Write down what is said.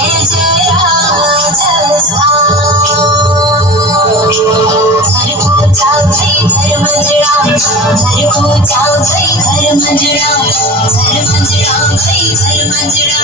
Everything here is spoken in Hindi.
जय राजस्थान। घर को जाओ भाई घर मंजड़ा, घर को जाओ भाई घर मंजड़ा, घर मंजड़ा भाई घर मंजड़ा।